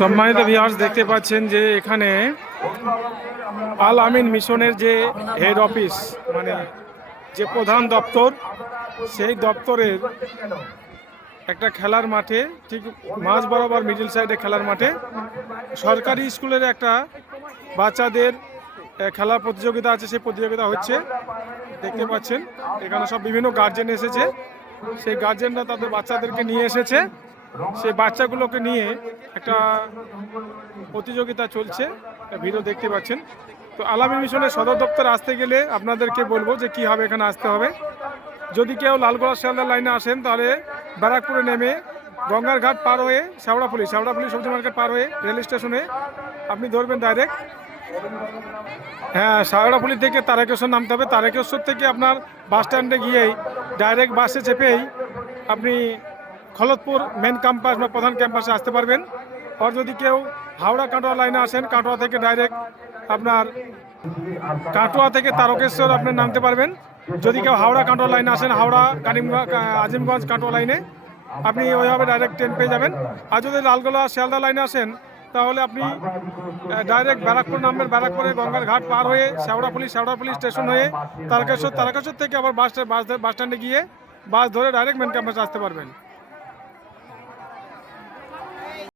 সম্মানিত ভিউয়ার্স, দেখতে পাচ্ছেন যে এখানে আল আমিন মিশনের যে হেড অফিস, মানে যে প্রধান দপ্তর, সেই দপ্তরের একটা খেলার মাঠে, ঠিক মাঝ বরাবর মিডিল সাইডে খেলার মাঠে সরকারি স্কুলের একটা বাচ্চাদের খেলার প্রতিযোগিতা আছে। সেই প্রতিযোগিতা হচ্ছে, দেখতে পাচ্ছেন এখানে সব বিভিন্ন গার্জেন এসেছে। সেই গার্জেনরা তাদের বাচ্চাদেরকে নিয়ে এসেছে, সেই বাচ্চাগুলোকে নিয়ে একটা প্রতিযোগিতা চলছে, ভিডিও দেখতে পাচ্ছেন। তো আল আমিন মিশনের সদর দপ্তর আসতে গেলে আপনাদেরকে বলবো যে কীভাবে এখানে আসতে হবে। যদি কেউ লালগোলা শিয়ালদা লাইনে আসেন তাহলে ব্যারাকপুরে নেমে গঙ্গার ঘাট পার হয়ে শেওড়াফুলি সবজি মার্কেট পার হয়ে রেল স্টেশনে আপনি ধরবেন ডাইরেক্ট। হ্যাঁ, শেওড়াফুলি থেকে তারকেশ্বর নামতে হবে। তারকেশ্বর থেকে আপনার বাস স্ট্যান্ডে গিয়েই ডাইরেক্ট বাসে চেপেই আপনি খলতপুর মেন ক্যাম্পাস বা প্রধান ক্যাম্পাসে আসতে পারবেন। আর যদি কেউ হাওড়া কাটোয়া লাইনে আসেন, কাটোয়া থেকে ডাইরেক্ট আপনার কাটোয়া থেকে তারকেশ্বর আপনি নামতে পারবেন। যদি কেউ হাওড়া কাটোয়া লাইনে আসেন, হাওড়া আজিমগঞ্জ কাটোয়া লাইনে আপনি ওইভাবে ডাইরেক্ট ট্রেন পেয়ে যাবেন। আর যদি লালগোলা শিয়ালদা লাইনে আসেন তাহলে আপনি ডাইরেক্ট ব্যারাকপুর নামবেন। ব্যারাকপুরে গঙ্গার ঘাট পার হয়ে শেওড়াফুলি স্টেশন হয়ে তারকেশ্বর থেকে আবার বাস স্ট্যান্ডে গিয়ে বাস ধরে ডাইরেক্ট মেন ক্যাম্পাসে আসতে পারবেন।